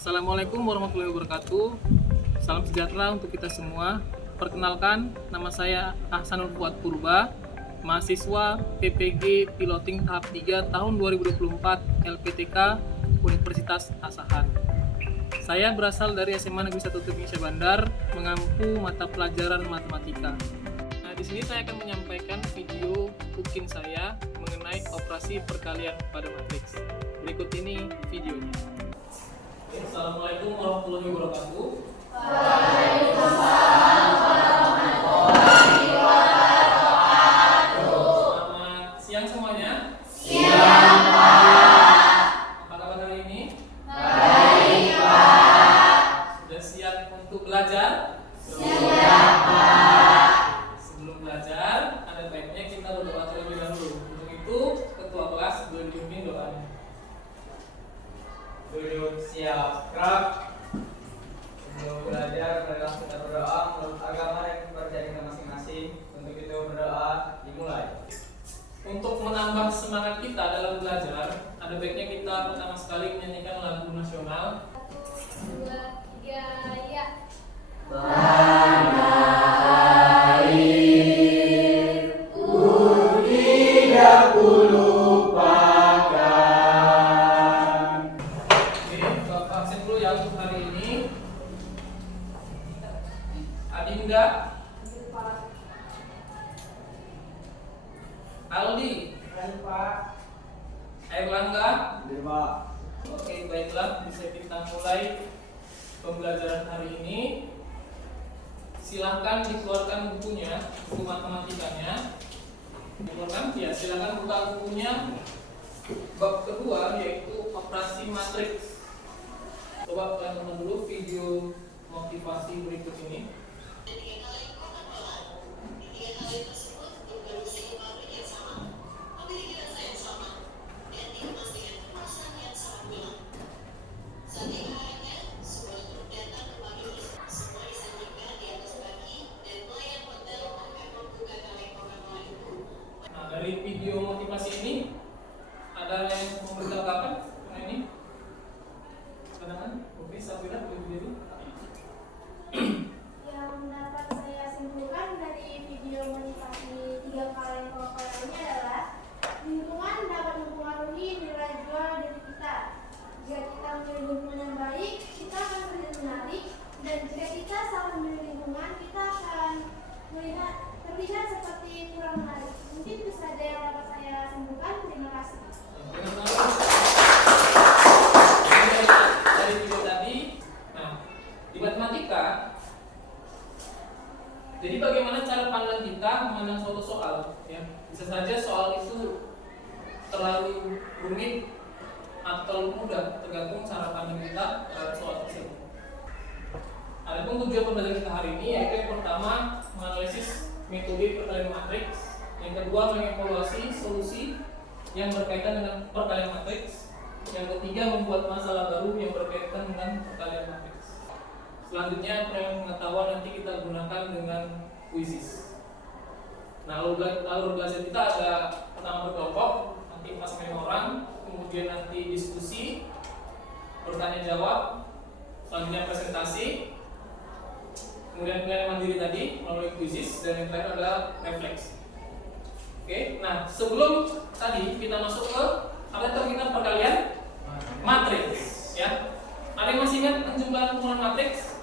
Assalamualaikum warahmatullahi wabarakatuh. Salam sejahtera untuk kita semua. Perkenalkan, nama saya Ahsanul Fuad Purba, mahasiswa PPG Piloting tahap 3 tahun 2024 LPTK Universitas Asahan. Saya berasal dari SMA Negeri 1 Indonesia Bandar, mengampu mata pelajaran matematika. Nah, di sini saya akan menyampaikan video cooking saya mengenai operasi perkalian pada matriks. Berikut ini videonya. Assalamualaikum warahmatullahi wabarakatuh. Waalaikumsalam warahmatullahi wabarakatuh. Selamat siang semuanya. Siang, Pak. Apa kabar hari ini? Baik, Pak. Sudah siap untuk belajar? Siap, Pak. Sebelum belajar, ada baiknya kita berdoa terlebih dahulu. Untuk itu, ketua kelas boleh dipimpin doanya. Duduk siap gerak. Sebelum belajar, marilah kita berdoa menurut agama yang dipercaya kita masing-masing. Untuk itu berdoa dimulai. Untuk menambah semangat kita dalam belajar, ada baiknya kita pertama sekali menyanyikan lagu nasional. 1, 2, 3, ya. Tanah airku tidak kulupakan. Oke, Bapak absen dulu ya untuk hari ini. Adinda, Aldi, Pak. Airlangga. Pak. Oke, baiklah, bisa kita mulai pembelajaran hari ini. Silahkan dikeluarkan bukunya, buku matematikanya. Dikeluarkan, ya silahkan buka bukunya. Bab kedua yaitu operasi matriks. Coba kalian tonton dulu video motivasi berikut ini. Nah, dari video motivasi ini ada yang mau bertanggapan mengenai ini? Pandangan? Oke, Safira, video. Yang dapat saya simpulkan dari video motivasi 3 kali pokoknya ini adalah lingkungan dapat mempengaruhi nilai jual diri kita. Jika kita memilih lingkungan yang baik, kita akan terlihat menarik, dan jika kita salah memilih lingkungan, kita akan terlihat seperti kurang menarik. Mungkin itu saja yang dapat saya simpulkan. Terima kasih. Dari video tadi, nah di matematika, jadi bagaimana cara pandang kita memandang suatu soal? Ya, bisa saja soal itu terlalu rumit atau terlalu mudah, tergantung cara pandang kita terhadap soal tersebut. Adapun tujuan pembelajaran kita hari ini yaitu yang pertama menganalisis metode perkalian matriks, yang kedua mengevaluasi solusi yang berkaitan dengan perkalian matriks, yang ketiga membuat masalah baru yang berkaitan dengan perkalian matriks. Selanjutnya pengetahuan nanti kita gunakan dengan kuisis. Nah, alur belajar kita ada pertama berkelompok, nanti masing-masing orang, kemudian nanti diskusi, bertanya jawab, selanjutnya presentasi, kemudian penilaian mandiri tadi melalui kuisis, dan yang terakhir adalah refleksi. Oke, nah sebelum tadi kita masuk ke apa itu kita perkalian matriks, ya. Ada yang masih ingat penjumlahan kumpulan matriks?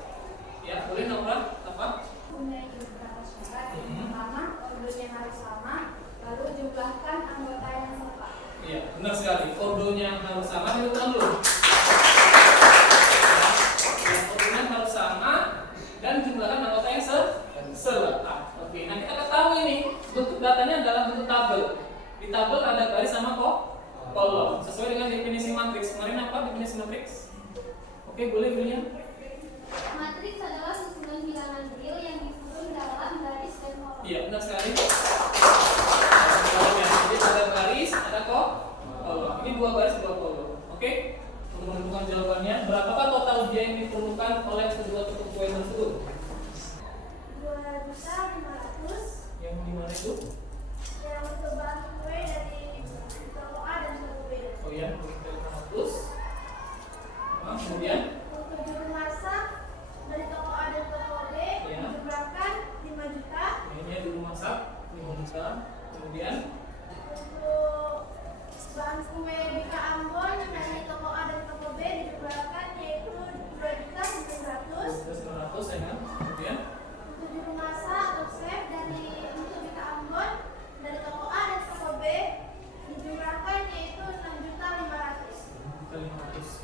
Ya, boleh nomor apa? Punya beberapa syarat. Yang pertama, ordernya harus sama, lalu jumlahkan anggota yang sama. Iya, benar sekali. Ordonya harus sama, itu kan dulu. Ya, ordonya harus sama dan jumlahkan anggota yang serta. Oke, nah kita ketahui ini bentuk datanya adalah bentuk tabel. Di tabel ada garis sama kolom. Sesuai dengan definisi matriks. Kemarin apa definisi matriks? Oke, boleh William? Matriks adalah susunan bilangan real yang disusun dalam garis dan kolom. Iya, benar sekali. Jadi ada garis, ada kolom. Ini 2 garis, 2 kolom. Oke? Untuk menentukan jawabannya, berapakah total biaya yang diperlukan oleh kedua tutup kue tersebut? 2.500.000. Yang di mana itu? Yang untuk bahan kue dari toko A dan toko B. Oh ya, 500. Kemudian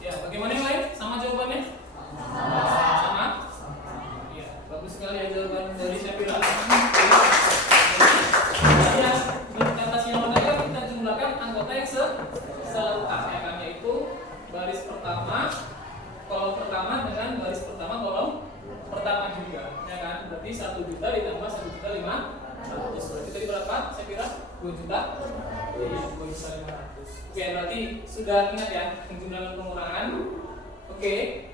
Ya, bagaimana yang lain? Sama jawabannya? Sama? Iya, bagus sekali ya jawaban dari Syafira. Ya, kata siapa tadi kan kita jumlahkan anggota yang selengkap ya kan, yaitu baris pertama, kolom pertama dengan baris pertama kolom pertama juga, ya kan? Berarti 1 juta ditambah 1.500.000. Berarti tadi berapa? Saya kira 2 juta. Iya, 2.500.000. Oke, berarti sudah ingat ya penjumlahan pengurangan. Oke.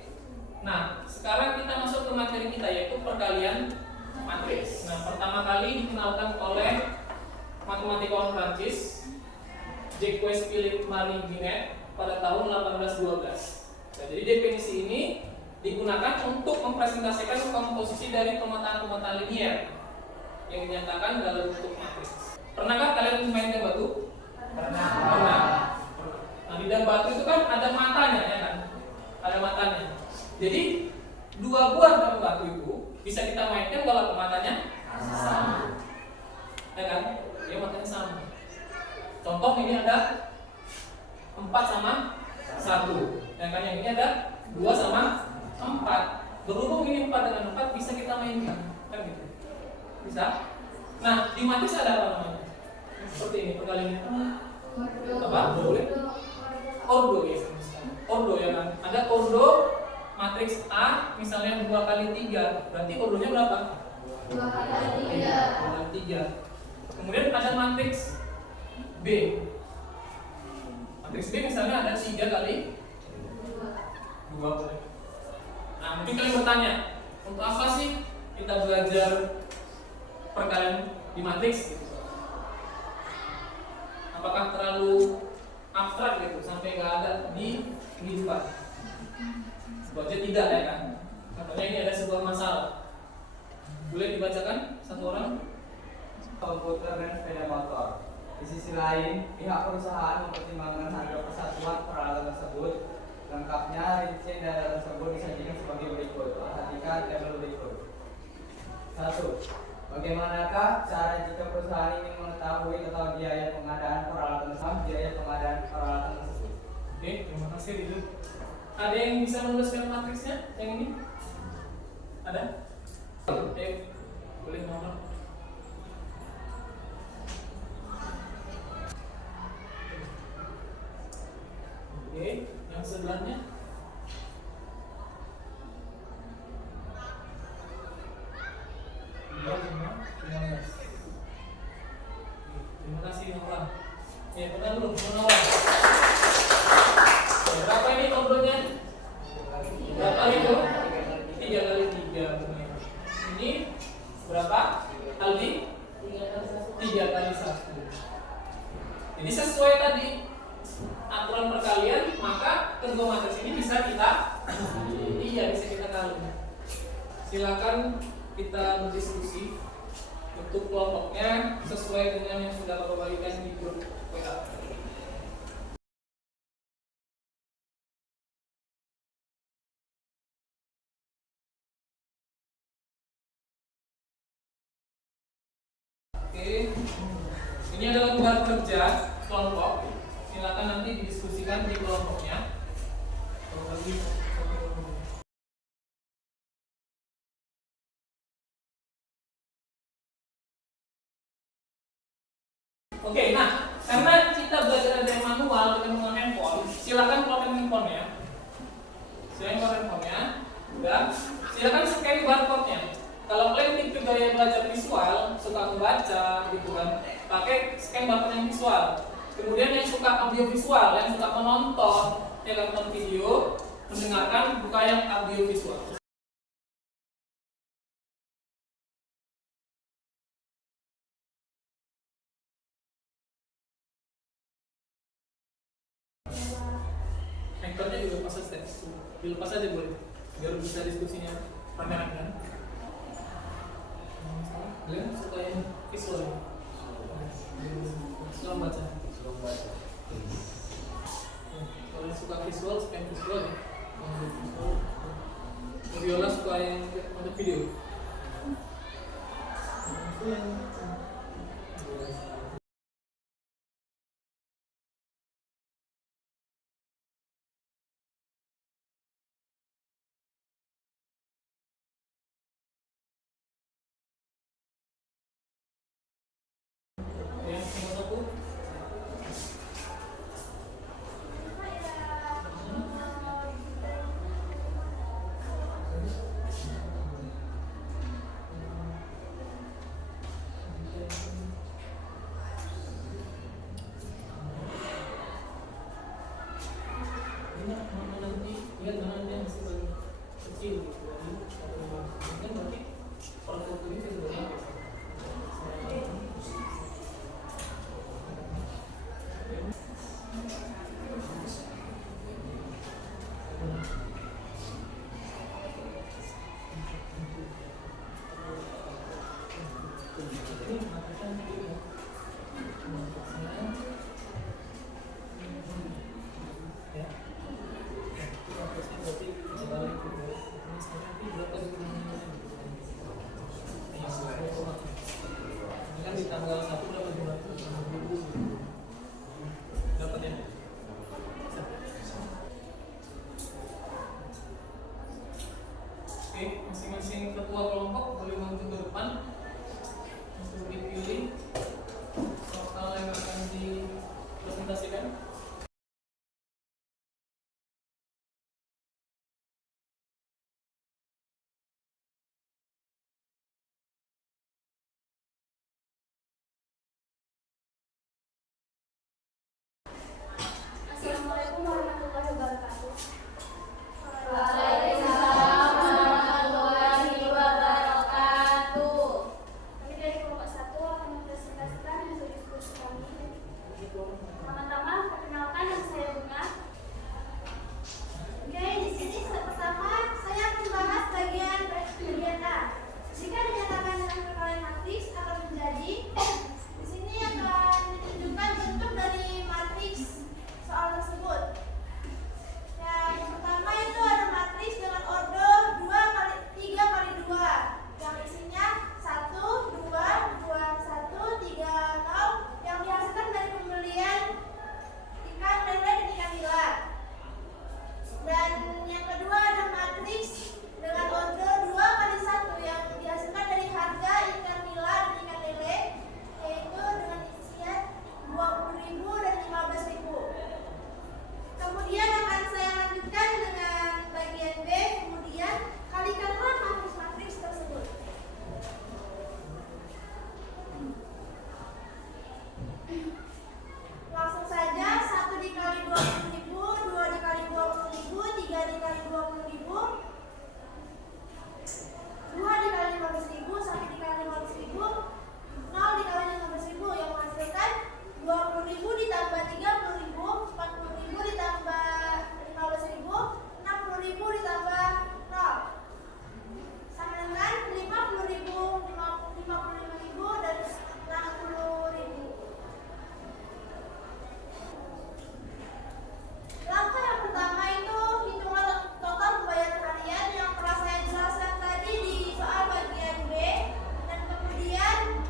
Nah, sekarang kita masuk ke materi kita, yaitu perkalian matriks. Nah, pertama kali dikenalkan oleh matematikawan Prancis Jacques Philippe Marie Binet pada tahun 1812. Nah, jadi definisi ini digunakan untuk mempresentasikan komposisi dari pemetaan-pemetaan linier yang dinyatakan dalam bentuk matriks. Pernahkah kalian main dengan batu? Pernah. Nah, di dalam batu itu kan ada matanya, ya kan? Ada matanya. Jadi 2 buah dalam batu itu bisa kita mainkan kalau matanya sama, ya kan? Dia matanya sama. Contoh ini ada 4 sama 1, ya kan? Yang ini ada 2 sama 4. Berhubung ini 4 dengan 4 bisa kita mainkan, kan gitu? Bisa. Nah, di matriks ada apa namanya? Seperti ini perkaliannya. Apa? Boleh? Ordo ya. Ordo ya kan. Ada ordo matriks A misalnya 2 kali 3. Berarti ordonya berapa? 2 kali 3. 2 kali 3. Kemudian ada matriks B. Matriks B misalnya ada 3 kali 2 boleh. Nah, mungkin kalian bertanya, untuk apa sih kita belajar perkalian di matriks gitu? Apakah terlalu abstrak gitu sampai nggak ada di kehidupan? Sebabnya tidak ya kan? Katanya ini ada sebuah masalah. Boleh dibacakan satu orang? Komputer dan sepeda motor. Di sisi lain, pihak perusahaan mempertimbangkan harga persatuan peralatan tersebut. Lengkapnya rincian data tersebut disajikan sebagai berikut. Perhatikan tabel berikut. 1. Bagaimanakah cara jika perusahaan ingin mengetahui total biaya pengadaan peralatan tersebut? Oke, terima kasih itu. Ada yang bisa menuliskan matriksnya? Yang ini? Ada? Oke, boleh nomor. Oke, yang sebelahnya. Terima kasih Nora. Ya, benar dulu, Nora. Berapa ini ordonya? Berapa itu? 3 kali 3. Ini berapa? Aldi? 3 kali 1. Jadi sesuai tadi aturan perkalian, maka kedua matriks ini bisa kita kali. Silakan kita berdiskusi untuk kelompoknya sesuai dengan yang sudah Bapak bagikan di grup WA. Oke, ini adalah tugas kerja kelompok. Silakan nanti didiskusikan di kelompoknya. Oke, nah karena kita belajar dari manual dengan menggunakan handphone, silakan keluarkan handphonenya. Silakan keluarkan handphonenya, dan silakan scan barcode-nya. Kalau kalian tipe gaya belajar visual, suka membaca, gitu kan, pakai scan barcode yang visual. Kemudian yang suka audio visual, yang suka menonton, yang nonton video, mendengarkan, buka yang audio visual. Handphonenya dilepas saja, dilepas aja boleh, biar bisa diskusinya pandangan kan. Kalian suka yang visual ya? Suka baca. Kalau suka visual, scan visual ya. Viola suka yang untuk video. Di tanggal 1 dapat 200 dapat ya. Oke, masing-masing ketua kelompok boleh maju ke depan untuk dipilih soal yang akan dipresentasikan. Assalamualaikum warahmatullahi wabarakatuh. Waalaikumsalam warahmatullahi wabarakatuh. Kami dari kelompok 1 akan mempresentasikan hasil diskusi kami. Pertama-tama, perkenalkan nama saya Bunga. Oke, di sini pertama saya akan membahas bagian A. Jika dinyatakan dengan perkalian matriks akan menjadi, di sini akan ditunjukkan bentuk dari matriks soal tersebut. Yang pertama itu ada matriks dengan order 3 kali 2 yang isinya 1, 2, 2, 1, 3, 0 yang dihasilkan dari pembelian ikan lele dan ikan nila. Dan yang kedua ada matriks dengan order 2 kali 1 yang dihasilkan dari harga ikan nila dan ikan lele, yaitu dengan isian 20.000 dan 15.000. Kemudian akan saya lanjutkan dengan bagian B, kemudian kalikanlah matriks-matriks tersebut. Langsung saja, 1 dikali 20.000, 2 dikali 20.000, 3 dikali 20.000, 2 dikali 15.000, 1 dikali 15.000, 0 dikali 15.000 yang menghasilkan 20.000 ditambah 30.000, 40.000 ditambah 15.000, 60.000 ditambah 0 sama dengan 50.000, 55.000 dan 60.000. Langkah yang pertama itu hitungan total pembayaran harian yang telah saya jelaskan tadi di soal bagian B, dan kemudian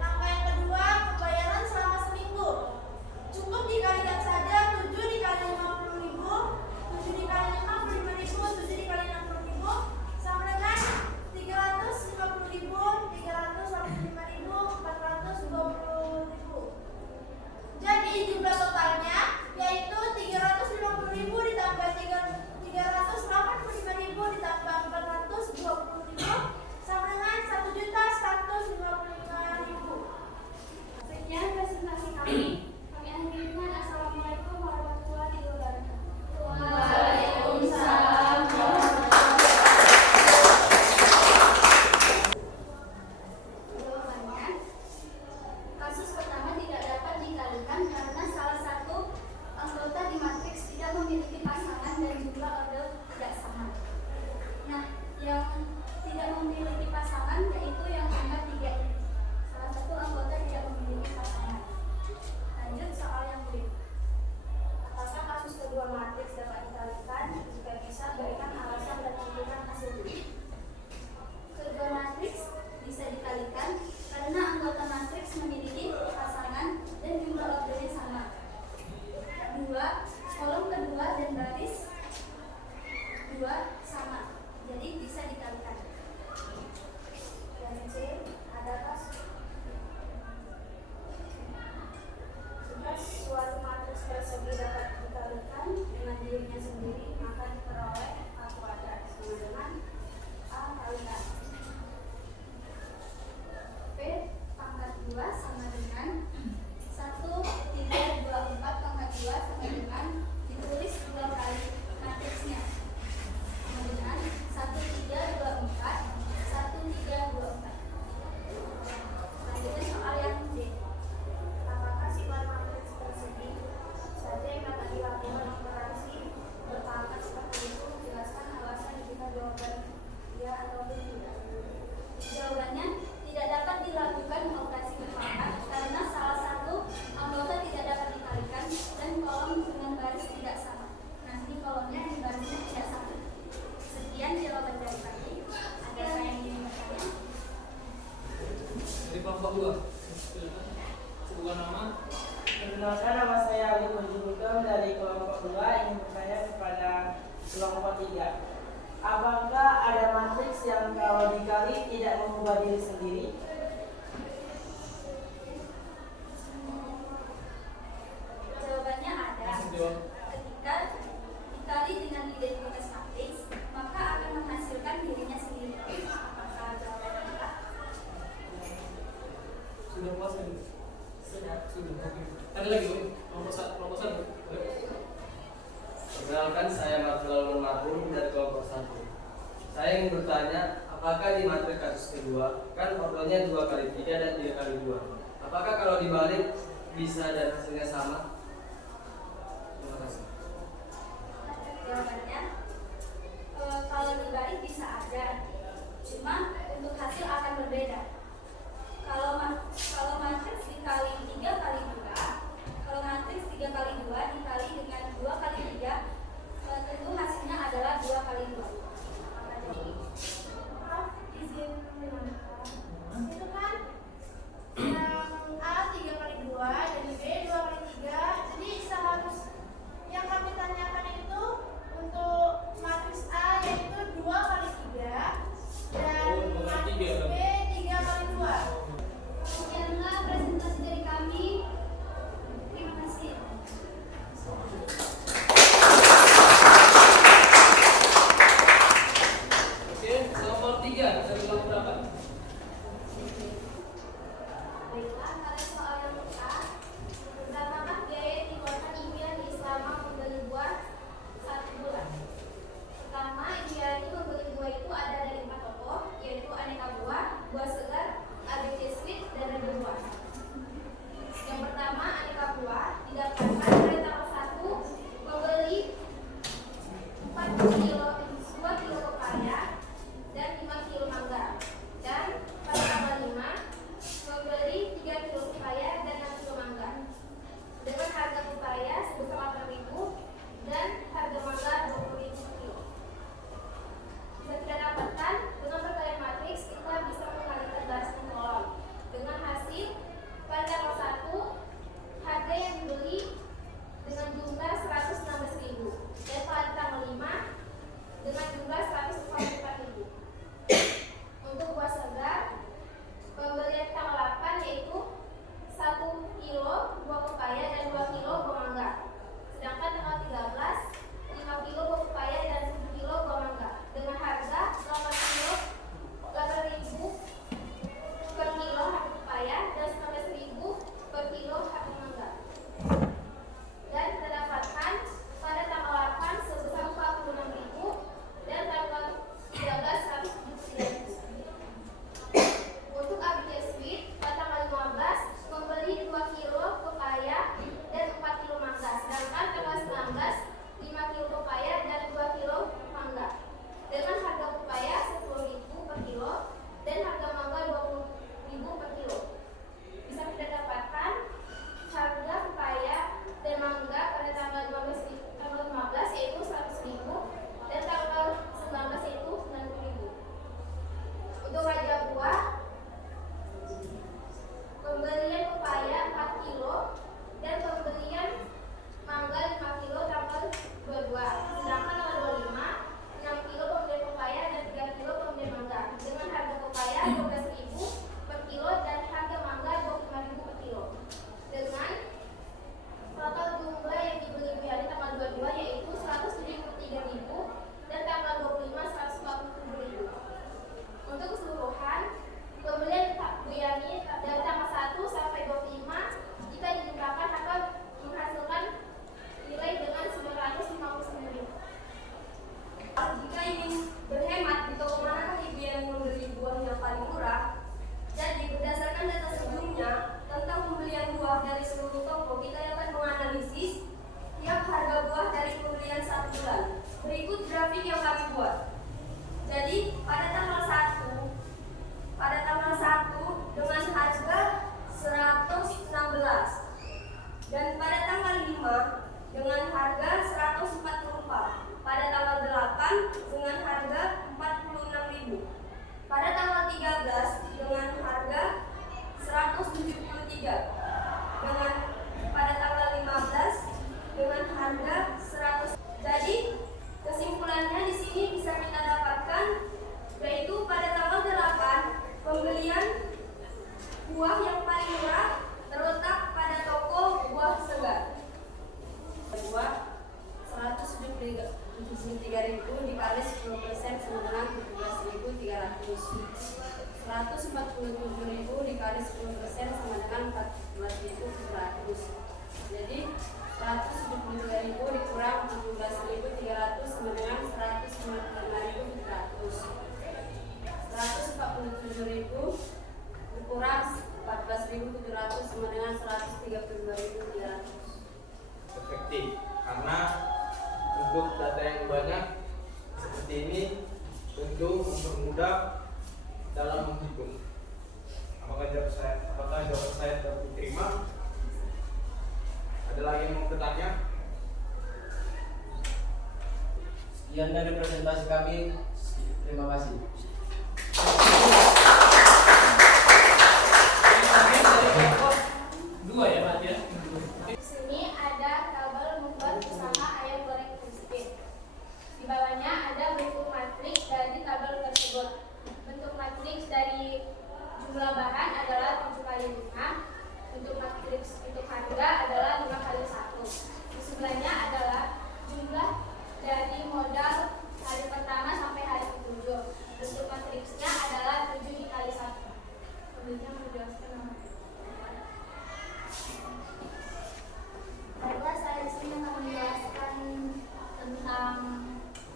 langkah yang kedua pembayaran selama seminggu. Cukup dikalikan saja 7 dikali 50.000, 7 dikali 55.000, 7 dikali 60.000 sama dengan 350.000, 385.000, 420.000. Jadi jumlah totalnya yaitu 350.000 ditambah 385.000 ditambah 420.000 sama dengan 1.155.000. Sekian presentasi kami. Kami akhiri dengan Assalamualaikum warahmatullahi wabarakatuh. Waalaikumsalam Jawabannya, kasus pertama tidak dapat dikalikan karena salah satu anggota di matriks tidak memiliki pasangan dan jumlah order tidak sama. Nah, yang tidak memiliki pasangan yaitu yang angka 3 ini. Salah satu anggota tidak memiliki pasangan. Lanjut soal yang B. Apakah kasus kedua matriks dapat dikalikan? Jika bisa, berikan alasan dan tentukan hasilnya. Kedua matriks bisa dikalikan karena anggota matriks memiliki pasangan dan jumlah ordernya sama. 2. Kolom kedua dan baris 2 sama, jadi bisa dikalikan. Dan C. Ada kasus jika suatu matriks persegi dapat dikalikan dengan dirinya sendiri, maka diperoleh A kuadrat sama dengan A kali A. P pangkat 2 sama dengan 1,324 pangkat 2 sama dengan ditulis 2 kali matriksnya sama 2/3. Apakah ada matriks yang kalau dikali tidak mengubah diri sendiri? Jawabannya ada. Langsung jawab. Ketika dikali dengan identitas matriks, maka akan menghasilkan dirinya sendiri. Apakah jawabannya tepat? Sudah puas kan? Sudah. Oke. Ada lagi, Boy? Kelompok satu. Perkenalkan, saya Marfil Marhum dari kelompok 1. Saya ingin bertanya, apakah di matriks kasus kedua kan ordonya 2x3 dan 3x2? Apakah kalau dibalik bisa dan hasilnya sama? Terima kasih. Jawabannya, kalau dibalik bisa aja, cuma untuk hasil akan berbeda. Kalau matriks dikali 3x2, kalau matriks 3x2 dikali dengan 2x3, tentu hasilnya adalah 2x2. Izin menambahkan. Itu kan yang A 3x2 dan B 2x3. Jadi yang kami tanyakan itu untuk matriks A yaitu 2x3 dan matriks B 3x2. Demikianlah presentasi dari kami. Terima kasih. Oke, nomor 3 dari kelompok berapa? Baiklah, pada soal yang pertama, berapakah biaya yang dikeluarkan Iriani selama membeli buah 1 bulan? Pertama, Iriani membeli buah itu ada dari 4 toko, yaitu aneka buah, buah segar, ABC sweet, dan rebel buah. Yang pertama, aneka buah didapatkan pada tanggal 1 membeli 2 kilo pepaya dan 5 kilo mangga, dan pada tanggal 5 membeli 3 kilo pepaya dan 6 kilo mangga dengan harga pepaya sebesar 8.000 dan harga mangga 20.000 per kilo. Jika tidak dapatkan, dengan perkalian matriks kita bisa mengalikan balasan kolom dengan hasil pada tanggal 1 harga yang dibeli dengan jumlah 116.000 dan pada tanggal 5 dengan jumlah 144.000. Untuk buah segar, pembelian tanggal 8 yaitu 1 kilo buah pepaya dan 2 kilo buah mangga. Sedangkan tanggal 13, 5 kilo buah pepaya dan 7 kilo buah mangga dengan harga 8.000 per kilo harga pepaya dan 19.000 per kilo harga mangga. Dan terdapatkan pada tanggal 8 sebesar 46.000 dan tanggal 13 179.000. Untuk ABC sweet pada tanggal 15 membeli 2 kilo pepaya dan 4 kilo mangga, sedangkan tanggal 19 5 kilo pepaya dan 2 kilo mangga dengan harga pepaya 10.000 per kilo dan harga mangga 20.000 per kilo. Bisa kita dapatkan harga pepaya dan mangga pada tanggal 15 yaitu 100.000 dan tanggal 19 yaitu 90.000. Untuk wajah buah, pembelian pepaya 4 kilo dan pembelian mangga 5 kilo tanggal 22. Sedangkan tanggal 25, 6 kilo pembelian pepaya dan 3 kilo pembelian mangga dengan harga pepaya 12.000 per kilo dan harga mangga 25.000 per kilo. Dengan total jumlah yang dibeli hari tanggal 22 yaitu 173.000 dan tanggal 25 147.000. Untuk keseluruhan, pembelian Bu Yani dari tanggal 1 sampai 25 jika dijumlahkan akan menghasilkan nilai dengan 959.000. Jika ingin berhemat di toko manakah Ibu yang membeli buah yang paling murah? Jadi berdasarkan data sebelumnya tentang pembelian buah dari seluruh toko, kita dapat menganalisis tiap harga buah dari pembelian 1 bulan. Berikut grafik yang kami buat. Jadi pada tanggal 1 dengan harga 116 dan pada tanggal 5 dengan harga 144, pada tanggal 8 dengan harga 46.000, pada tanggal 13 dengan harga 173, dengan pada tanggal 15 dengan harga 100. Jadi kesimpulannya dikali 10% sama dengan 17.300. 147.000 dikali 10% sama dengan 14.700. Jadi 173.000 dikurang 17.300 sama dengan 155.700. 147.000 dikurang 14.700 sama dengan 132.300. Efektif karena untuk data yang banyak seperti ini tentu mempermudah dalam menghitung. Apakah jawaban saya dapat diterima? Ada lagi yang mau bertanya? Sekian dari presentasi kami. Terima kasih. Dua ya Pak ya. Di sini ada tabel membuat usaha ayam goreng crispy. Di bawahnya ada bentuk matriks dari tabel tersebut. Bentuk matriks dari jumlah bahan adalah 7 kali 5. Bentuk matriks untuk harga adalah 5 kali 1. Di sebelahnya adalah jumlah dari modal hari pertama sampai hari ke-7. Bentuk matriksnya adalah 7 dikali 1. Kemudian menjelaskan nama. Baiklah, saya di sini akan menjelaskan tentang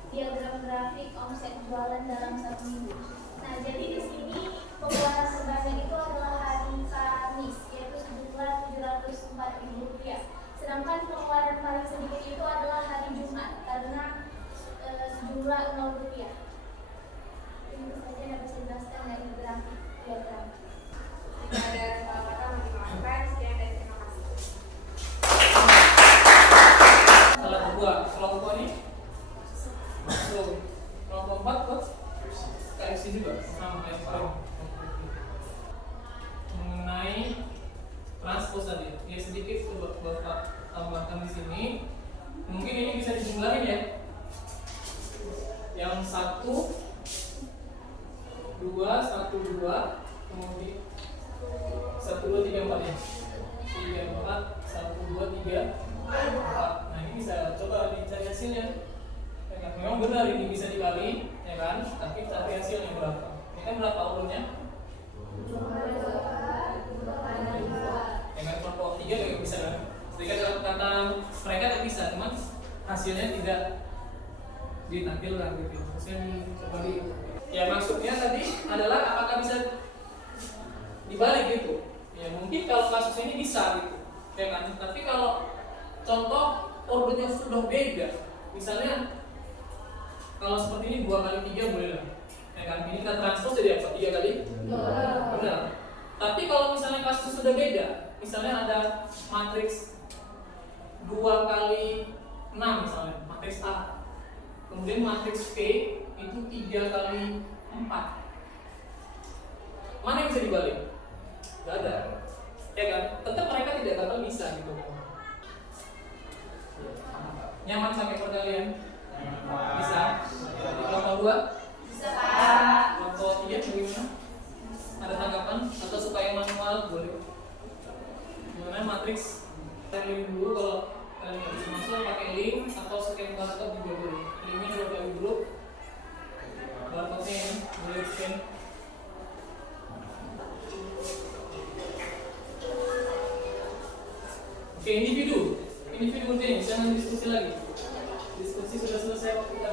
diagram grafik omset jualan dalam 1 minggu. Nah, jadi di sini pengeluaran terbanyak itu adalah hari Kamis, yaitu sejumlah Rp704.000. Sedangkan pengeluaran paling sedikit itu adalah hari Jumat, karena sejumlah Rp0. Ini saja yang dapat saya jelaskan dari grafik diagram. Jika ada salah kata mau dimaafkan. Sekian dan terima kasih. Salah kedua, kelompok ini masuk kelompok 4 kok KFC juga sama kayak mengenai transport tadi. Ya sedikit coba Bapak tambahkan di sini. Mungkin ini bisa dijumlahin ya. Yang 1 2 1 2 kemudian 1 2 3 4 ya. 3 4 1 2 3 4. Nah, ini bisa coba dicari hasilnya. Ya kan? Memang benar ini bisa dikali, ya kan? Tapi cari hasilnya berapa? Ini kan berapa urutnya? Dengan kelompok 3 juga bisa kan? Jika dalam kata mereka tidak bisa, cuman hasilnya tidak ditampilkan gitu. Hasilnya coba di. Ya maksudnya tadi adalah apakah bisa dibalik gitu? Ya mungkin kalau kasus ini bisa gitu, ya kan? Tapi kalau contoh orbitnya sudah beda, misalnya kalau seperti ini 2 kali 3 boleh lah, ya kan? Ini kita transpose jadi apa? 3 kali? Benar. Tapi kalau misalnya kasus sudah beda, misalnya ada matriks 2 kali 6 misalnya, matriks A, kemudian matriks P itu 3 kali 4. Mana yang bisa dibalik? Gak ada, ya kan? Tetap mereka tidak bakal bisa gitu. Nyaman pakai perkalian? Bisa. Di kelompok 2? Bisa, Pak. Kelompok 3 bagaimana? Ada tanggapan? Atau supaya manual boleh? Gimana matriks? Saya link dulu kalau kalian nggak bisa masuk pakai link atau scan barcode juga boleh. Linknya dua kali dulu. Barcode-nya ini boleh di scan. Oke, individu penting, jangan diskusi lagi. Diskusi sudah selesai waktu kita.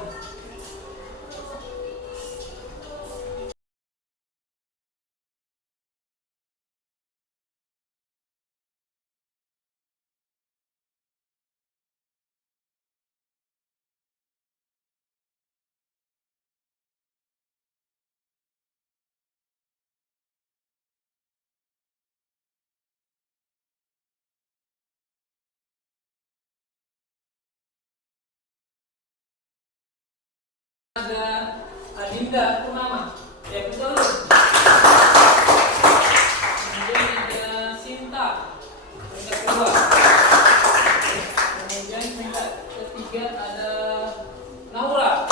Ada Adinda Purnama, ya betul. Kemudian ada Sinta, peringkat kedua. Kemudian peringkat ketiga ada Naura.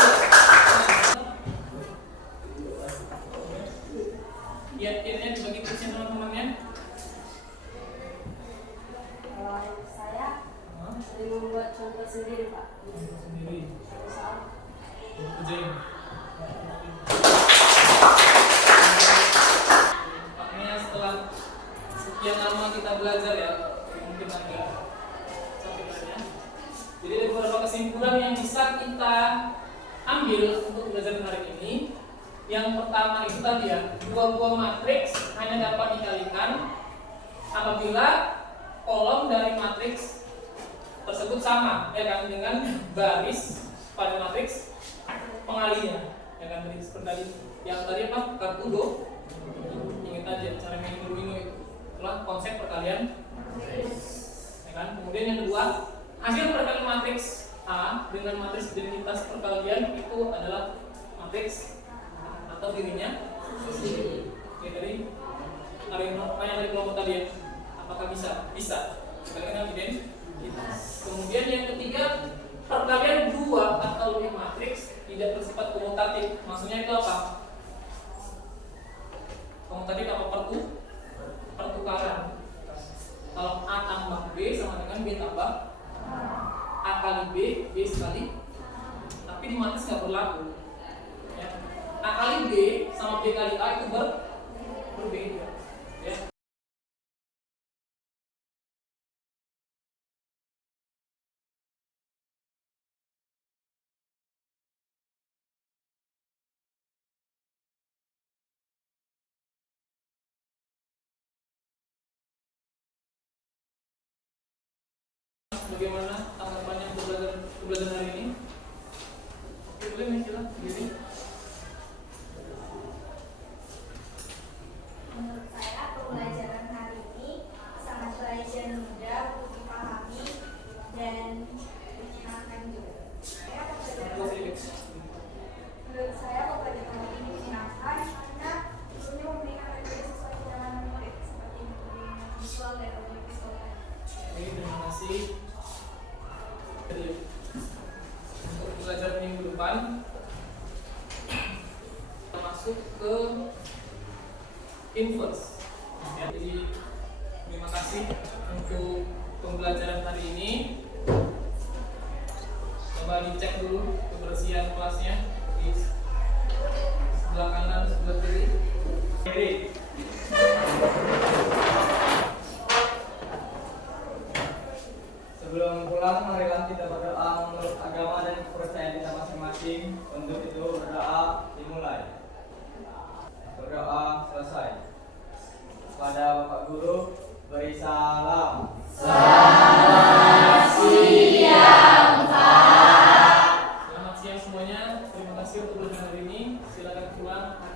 Lihat kitnya dibagi tipsnya teman-temannya. Kalau saya sering membuat contoh sendiri, Pak. Sendiri. Soal Kerjain. Makanya setelah sekian lama kita belajar ya, mungkin agak capek ya. Jadi ada beberapa kesimpulan yang bisa kita ambil untuk belajar hari ini. Yang pertama itu tadi ya, dua buah matriks hanya dapat dikalikan apabila kolom dari matriks tersebut sama, ya kan, dengan baris pada matriks pengalinya, ya kan, tadi seperti tadi. Yang tadi apa? Kartudo. Ingat aja cara main domino itu. Itulah konsep perkalian. Ya kan? Kemudian yang kedua, hasil perkalian matriks A dengan matriks identitas perkalian itu adalah matriks atau dirinya sendiri. Oke, tadi ada yang banyak dari kelompok tadi ya. Apakah bisa? Bisa. Kita kenal identitas. Kemudian yang ketiga, perkalian dua atau lebih matriks tidak bersifat komutatif. Maksudnya itu apa? Komutatif apa? Pertukaran. Kalau A tambah B sama dengan B tambah A kali B, B sekali. Tapi di matriks nggak berlaku. Ya. A kali B sama B kali A itu berbeda. Ya. Bagaimana tanggapannya untuk belajar hari ini? Oke, boleh nih, silakan. Gini. Menurut saya pembelajaran hari ini sangat baik dan mudah untuk dipahami dan menyenangkan juga. Menurut saya pembelajaran hari ini menyenangkan karena tentunya memberikan materi sesuai dengan murid seperti memberikan visual dan audio visual. Oke, terima kasih. Untuk belajar minggu depan kita masuk ke inverse. Ya, jadi terima kasih untuk pembelajaran hari ini. Coba dicek dulu kebersihan kelasnya di sebelah kanan, sebelah kiri. Sebelum pulang, marilah kita berdoa menurut agama dan kepercayaan kita masing-masing. Untuk itu berdoa dimulai. Berdoa selesai. Kepada Bapak Guru, beri salam. Selamat siang semuanya. Terima kasih untuk belajar hari ini. Silakan pulang.